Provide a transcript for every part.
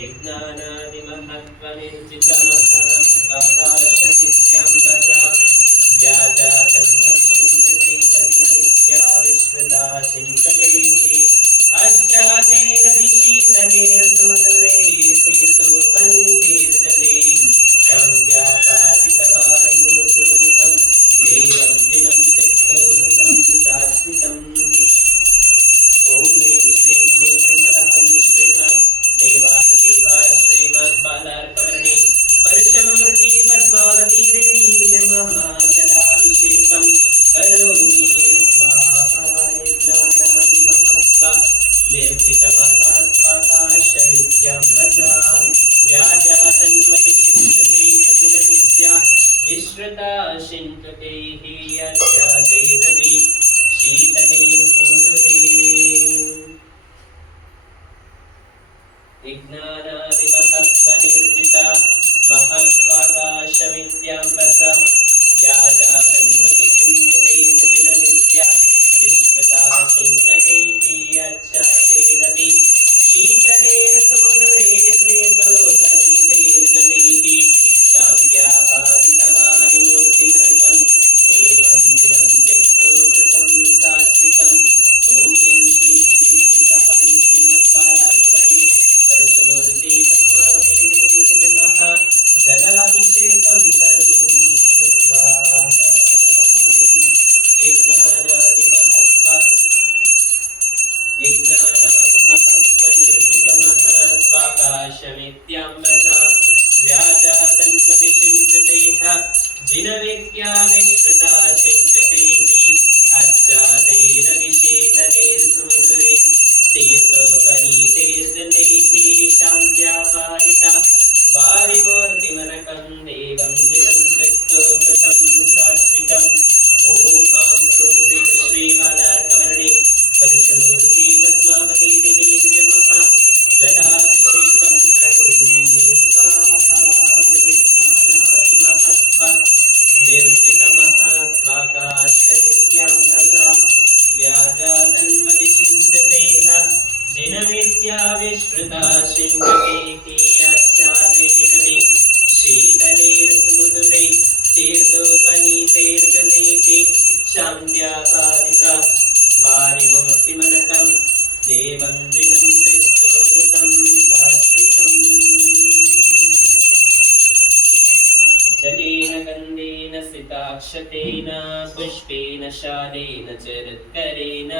यज्ञानादिमहत्त्वनिर्जितमहाकाशनित्याम्बसा व्याजातन्वतिचिन्त्यते हरिणमित्या विश्रुता चिन्तकैः अज्जातेरभिशीतलेरसुमधुरे शान्त्यापादितवायुर्विमुखं देवं दिनं त्यक्तोहृतं शाश्वितम् ॐ ह्रीं श्रीं श्रीमन्नरहं श्रीमद्देवादिदेवा श्रीमद्बालार्कवर्णे परशमूर्ति पद्मावती देवी विजयमहाजलाभिषेकं करोमि स्वाहा यज्ञानादिमहत्त्वा निर्जितमहात्वाकाशविद्याम्बसा व्याजातन्वतिचिन्त्यते खगिलविद्या विश्रुता शिन्त्वकैः यच्चातैरपि शीतलैर्सुमधुरे विज्ञानादिमहत्त्वनिर्जिता महत्त्वाकाशविद्याम्बसा व्याजातन्वतिचिन्त्यते खगिलविद्या विश्रुता शिन्त्वकैः यच्चातैरपि शीतलैर्सुमधुरैर्देतोपनीतैर्जलैः शान्त्याभावितवारिमूर्तिमनकं देवं दिनं त्यक्तोहृतं शाश्वितम् ॐ ह्रीं श्रीं श्रीमन्नरहं श्रीमद्बालार्कवर्णे परशुमूर्ति पद्मावती देवी जलाभिषेकं करोमि स्वाहा यज्ञानादिमहत्त्वनिर्जितमहत्त्वाकाशमित्याम्बसा व्याजातन्वतिचिन्त्यतेह जिनविद्या विश्रुता चिन्तकैः अच्छातैरभिषेतलैर्सुमधुरे तीर्थोपनीतैर्जलैः शान्त्यापादिता वारिमूर्तिमनकं देवं दिनं त्यक्तोहृतं शाश्वितम् ॐ आं क्रूं ह्रीं श्रीबालार्कवर्णे परशुमूर्ति पद्मावती देवी जलाभिषेकं करोमि स्वाहा यज्ञानादिमहत्त्वा निर्जितमहत्त्वाकाशनित्याम्बसा व्याजातन्वतिचिन्त्यतेह जिनविद्या विश्रुता शिन्त्वकैः यच्चातैरपि शीतलैर्सुमधुरे तीर्थोपनीतैर्जलैः शान्त्यापादिता वारिमूर्तिमनकं देवं दिनं त्यक्तोहृतं शाश्वितम् जलेन गन्धेन सिताक्षतेन पुष्पेन शालेन चरत्करेण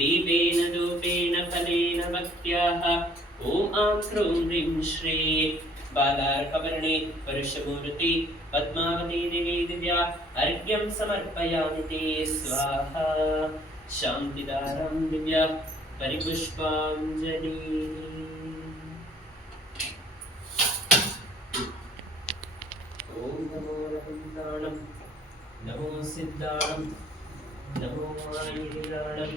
दीपेन धूपेन फलेन भक्त्याः ॐ आं क्रूं ह्रीं श्री बालार्कवर्णे परशुमूर्ति पद्मावती देवी दिव्या अर्घ्यं समर्पयामि ते स्वाहा शान्तिदारं दिव्या परिपुष्पाञ्जलि ॐ नमो रघुनाथं नमो सिद्धाणं नमो मायिराणं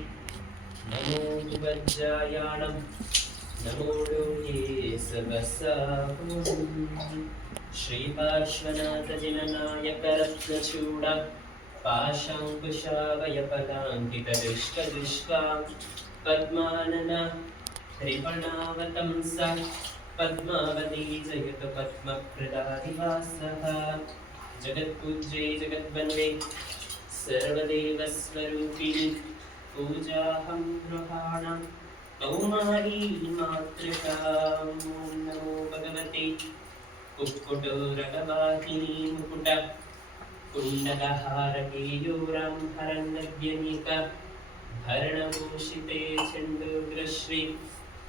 नमो वज्रायाणं नमो लोके सबसाहुं श्रीपार्श्वनाथजिननायकरत्नचूड पाशाङ्कुशावयपदाङ्कितदुष्टदुष्कां पद्मानन त्रिपणावतंस पद्मावती जयतु पद्मप्रदादिवासः जगत्पूज्ये जगद्वन्द्वे सर्वदेवस्वरूपिणि पूजाहं गृहाणां कौमारी मातृकां नमो भगवते कुक्कुटोरगवाहिनी मुकुट कुण्डलहारकेयूरं हरन्नव्यनीक भरणभूषिते चण्डोग्रश्री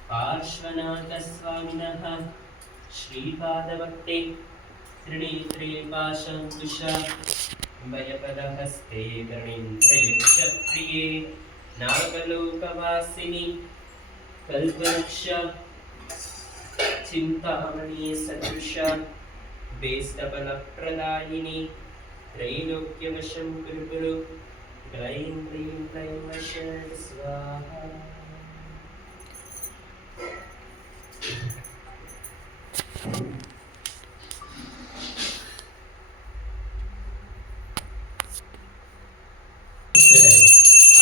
पार्श्वनाथस्वामिनः श्रीपादभक्ते त्रिनेत्रे पाशङ्कुश भयपदहस्ते गणेन्द्रयक्षप्रिये नागलोकवासिनि कल्पवृक्ष चिन्तामणि सदृश वेष्टफलप्रदायिनि त्रैलोक्यवशं कुरु कुरु क्लैं क्लीं क्लैं वश स्वाहा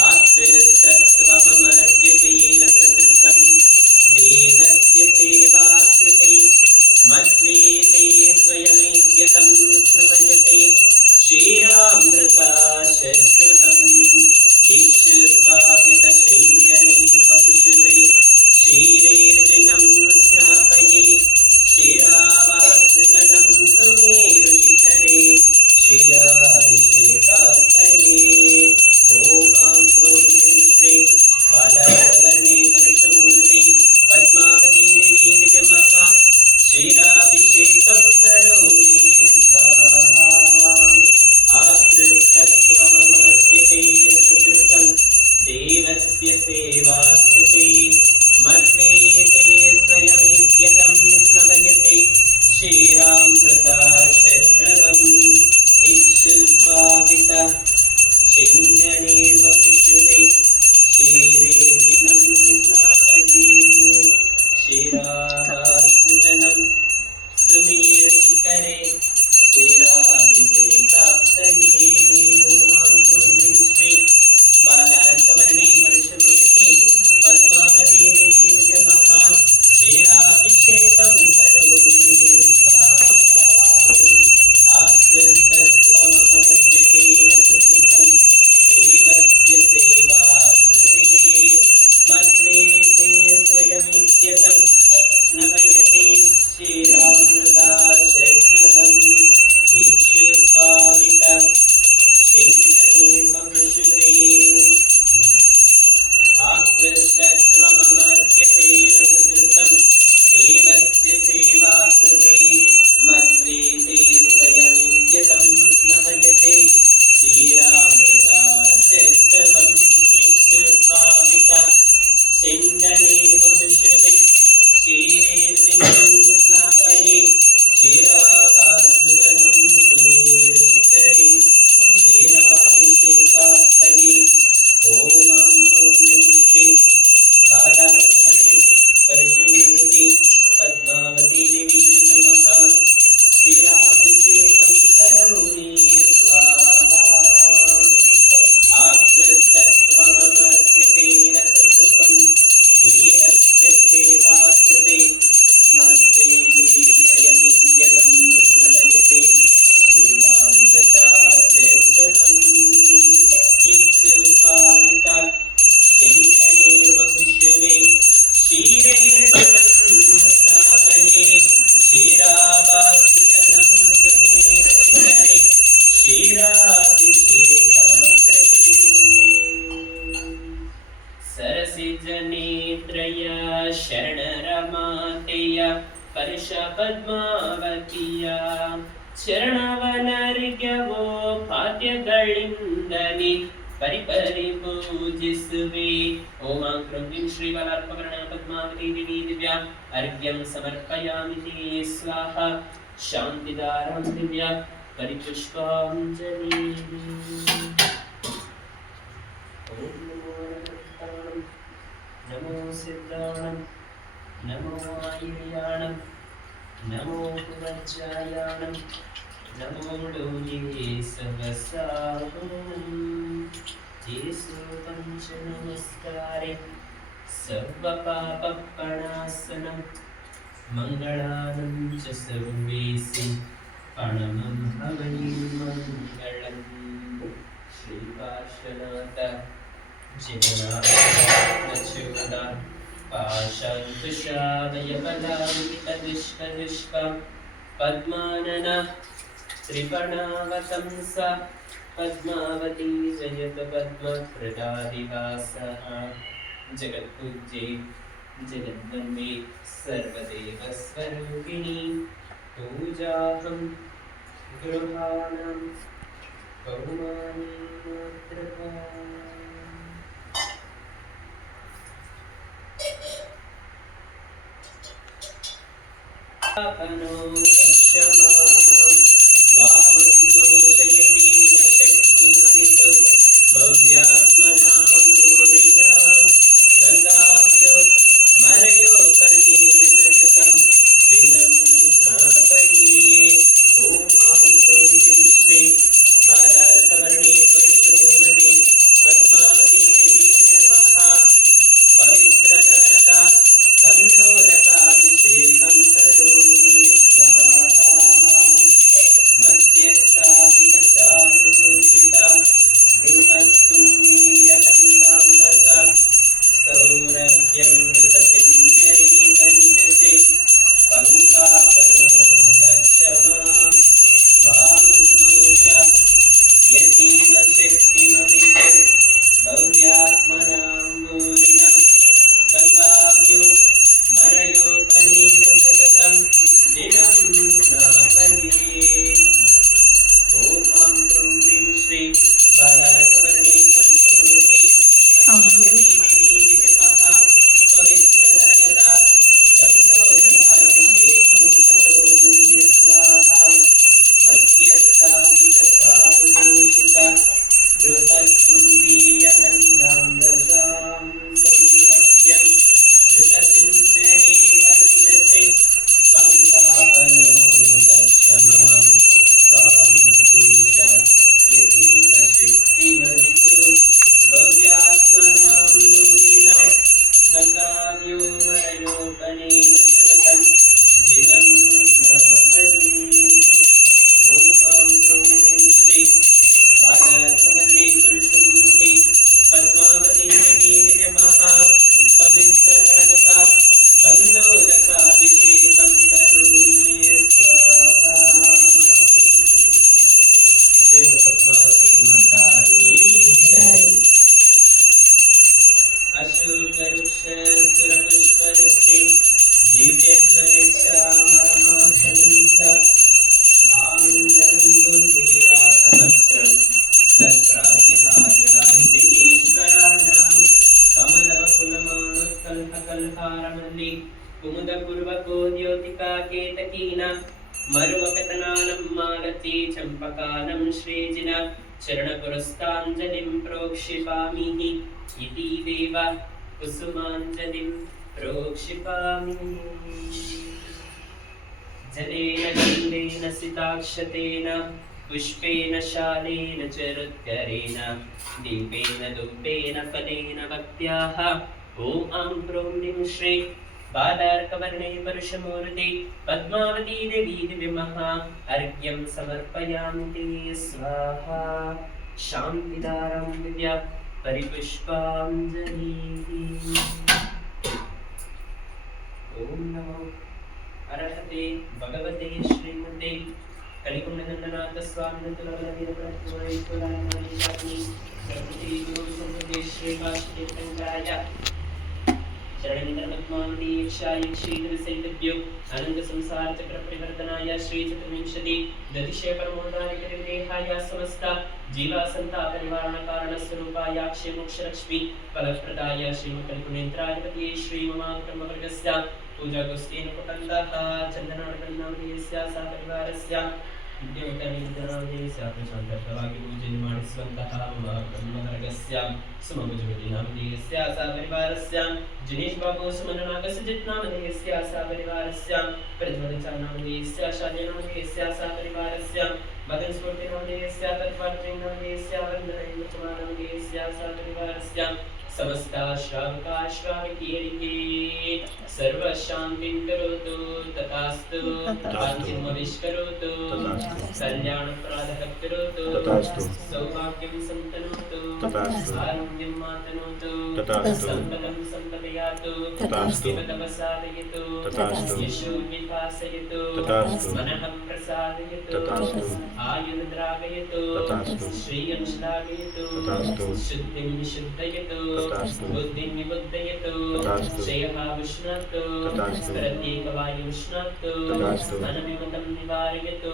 आत्मस्तत्त्वममर्त्यकेन सदृशं देवत्वं ಶರಣರ ಮಾತೆಯ ಪರುಷ ಪದ್ಮಾವತಿಯ ಚರಣವನರಿಗ್ಯವೋ ಪಾದ್ಯಗಳಿಂದಲೇ ಪರಿಪರಿ ಪೂಜಿಸುವೆ. ಓಂ ಕ್ರೌಂ ಶ್ರೀ ಬಾಲಾರ್ಪಕರಣ ಪದ್ಮಾವತಿ ದೇವಿ ದಿವ್ಯಾ ಅರ್ಘ್ಯಂ ಸಮರ್ಪಯಾಮಿ ತೇ ಸ್ವಾಹ. ಶಾಂತಿದಾರಂ ದಿವ್ಯಾ ಪರಿಪುಷ್ಪಾಂಜಲಿ. ಓಂ ನಮೋ ಅನಂತಾಣಂ ನಮೋ ಸಿದ್ಧಾಣಂ ನಮೋ ಆಯುರ್ಯಾಣಂ ನಮೋ ವಜ್ರಾಯಾಣಂ ನಮೋ ಡೋಲಿಗೆ ಸಹಸ್ರಾಹುಣಂ. ಯೇಸು ಪಂಚ ನಮಸ್ಕಾರೆ ಸರ್ವಪಾಪಪ್ರಣಾಸನಂ ಮಂಗಳಾನಂ ಚ ಸರ್ವೇಸಿ ಪ್ರಣಮಂ ಹವೈ ಮಂಗಳಂ. ಶ್ರೀಪಾರ್ಶ್ವನಾಥ ಜಗನ್ನಾಥ ಪಾಶಾಂಕುಶಾವಯವಲಾಂಕಿತದುಷ್ಪದುಷ್ಪ ಪದ್ಮಾನನ ತ್ರಿಪಣಾವತಂಸ ಪದ್ಮಾವತಿ ಜಯತ ಪದ್ಮಪ್ರದಾದಿವಾಸಃ. ಜಗತ್ಪೂಜ್ಯೆ ಜಗದ್ವಂದೇ ಸರ್ವದೇವಸ್ವರೂಪಿಣಿ ಪೂಜಾಹಂ ಗೃಹಾಣಾಂ ಕೌಮಾನಿ ಮಾತೃಕಾ. अपनो दक्षमां स्वामद्घोषयतीव शक्तिमवितो भव्यात्मनां दूरिणां गङ्गाव्यो मरयोपनेन जगतं दिनं स्नापये. ॐ आं क्रों ह्रीं श्री बालार्कवर्णे परशुरते पद्मावती देवी नमः. पवित्रतरगता गन्धोदकाभिषेकं करोमि स्वाहा. मध्यस्थापितचारुभूषिता बृहत्पुण्डीयगन्धाम्बका सौरभ्यमृतसिञ्चरीगनिजते पङ्काकरो दक्षमां. वामघोष यतीव शक्तिमवितो भव्यात्मनां भूरिणां गङ्गाव्यो मरयोपनेन जगतं दिनं स्नापये. ॐ आं क्रों ह्रीं श्री बालार्कवर्णे परशुरते पद्मावती देवी नमः. पवित्रतरगता गन्धोदकाभिषेकं करोमि स्वाहा. मध्यस्थापितचारुभूषिता बृहत्कुण्डीयगन्धाम्बकां सौरभ्यं धृतसिञ्चरीगनिजते पङ्कापनो दक्षमां. स्वामघोष यतीव शक्तिमवितो भव्यात्मनां भूमिनां गङ्गाव्यो मरयोपनेन जगतं दिनं स्नापये. ॐ आं क्रों ह्रीं श्री बालार्कवर्णे परशुमूर्ते पद्मावती देवी नमः. पवित्रतरगता गन्धोदकाभिषेकं करोमि स्वाहा. जय पद्मावती माता की जय. अशोकवृक्षसुरपुष्पवृष्टे दिव्यध्वनिश्चामरमासनं आमिन्दनं गुण्डीरातपत्रं तत्प्राप्तिहार्यादिनीश्वराणां कमलवकुलमाणोत्कल्पकल्हारमल्ली कुमुदपूर्वको द्योतिकाकेतकीना मरुवकतनानं मालती चम्पकानं श्रीजिना चरणपुरस्ताञ्जलिं प्रोक्षिपामि इति देव कुसुमाञ्जलिं प्रोक्षिपामि. जलेन गन्धेन सिताक्षतेन पुष्पेन शालेन च रुद्गरेण दीपेन दुग्धेन फलेन भक्त्याः. ॐ आं क्रों ह्रीं श्री बालार्कवर्णे परशुमूर्ते पद्मावती देवी नमः. अर्घ्यं समर्पयामि ते स्वाहा. शान्तिदारं दिव्या परिपुष्पाञ्जलि. ॐ नमो अरहते भगवते श्रीमते कलिकुंडनंदनाथ स्वामी तुलगणवीरप्रत्युमाय तुलानाय स्वामी सरस्वती गुरु संप्रदेश श्री वासुदेव शरणिधर्मत्मामति यक्षाय श्रीधरसैतभ्यो अनन्तसंसारचक्रपरिवर्तनाय श्रीचतुर्विंशति दतिशय परमोदारिकदेहाय समस्त जीवासन्तापनिवारणकारणस्वरूपाय क्षयमोक्षलक्ष्मी फलप्रदाय श्रीमकलिपुनेत्राधिपतिये श्रीममाक्रमवर्गस्य पूजागोष्ठीन कुटुम्बः चन्दनार्पणनामधेयस्य सा परिवारस्य विद्योतनिधनामधेयस्य प्रशान्तर्थವಾಗಿ ಪೂಜೆಯನ್ನು ಮಾಡಿಸುವಂತಹ ಮಮ ಬ್ರಹ್ಮವರ್ಗಸ್ಯ ಸುಮಭುಜವತಿ ನಾಮಧೇಯस्य सा परिवारस्य जिनेश बाबू सुमननागसजित् नामधेयस्य सा परिवारस्य प्रज्वलचा नामधेयस्य शाजय नामधेयस्य सा परिवारस्य मदन स्फूर्ति नामधेयस्य तत्पार्जय नामधेयस्य वन्दनैवचमा नामधेयस्य सा परिवारस्य समस्त श्रावकाश्रावकीयरिके सर्वशान्तिं करोतु तथास्तु वाञ्छितमविष्करोतु कल्याणप्रदः करोतु सौभाग्यं सन्तनोतु आरोग्यं मातनोतु सम्पदं सम्पदयातु शिवतपसादयतु यशो विकासयतु मनः प्रसादयतु आयुर्द्रागयतु श्रियं श्लाघयतु शुद्धिं विशुद्धयतु बुद्धिं विबुद्धयतु श्रेयः विष्णुतु प्रत्येकवायुष्णुतु मनविमतं निवारयतु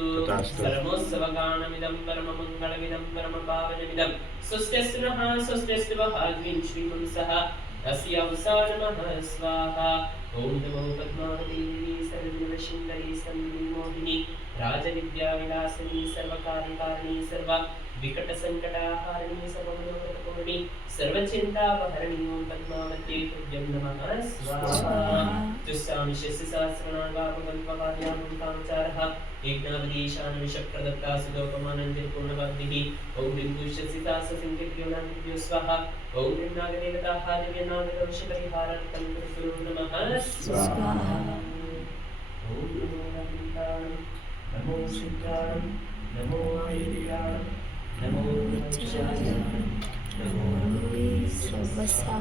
परमोत्सवगानमिदं परममङ्गलमिदं परमपावनमिदं स्वस्त्यस्तु नः स्वस्त्यस्तु वः द्विं श्रीमंसः अस्यावसानमः स्वाहा ॐ नमो पद्मावतीदेवी सर्वगुणसुन्दरी सन्मोहिनी राजविद्याविलासिनी सर्वकार्यकारिणी सर्वा विकटसङ्कटाहारिणी सर्वमनोरथपूर्णी सर्वचिन्तापहरिणी ॐ पद्मावत्यै तुभ्यं नमः स्वाहा तुस्सामिषस्य सहस्रनागापकल्पकार्यां कामचारः एकनावधीशानविषप्रदत्ता सुदोपमानन्दिपूर्णवाग्दिः ॐ बिम्बुष्यसिताससिङ्केभ्यो नागेभ्यो स्वाहा ॐ नागदेवताः दिव्यनागदोषपरिहारार्थं कुरु नमः स्वाहा ॐ नमो नन्दिताय नमो सिद्धाय नमो आयुर्याय नमो वज्राय नमो सर्वसा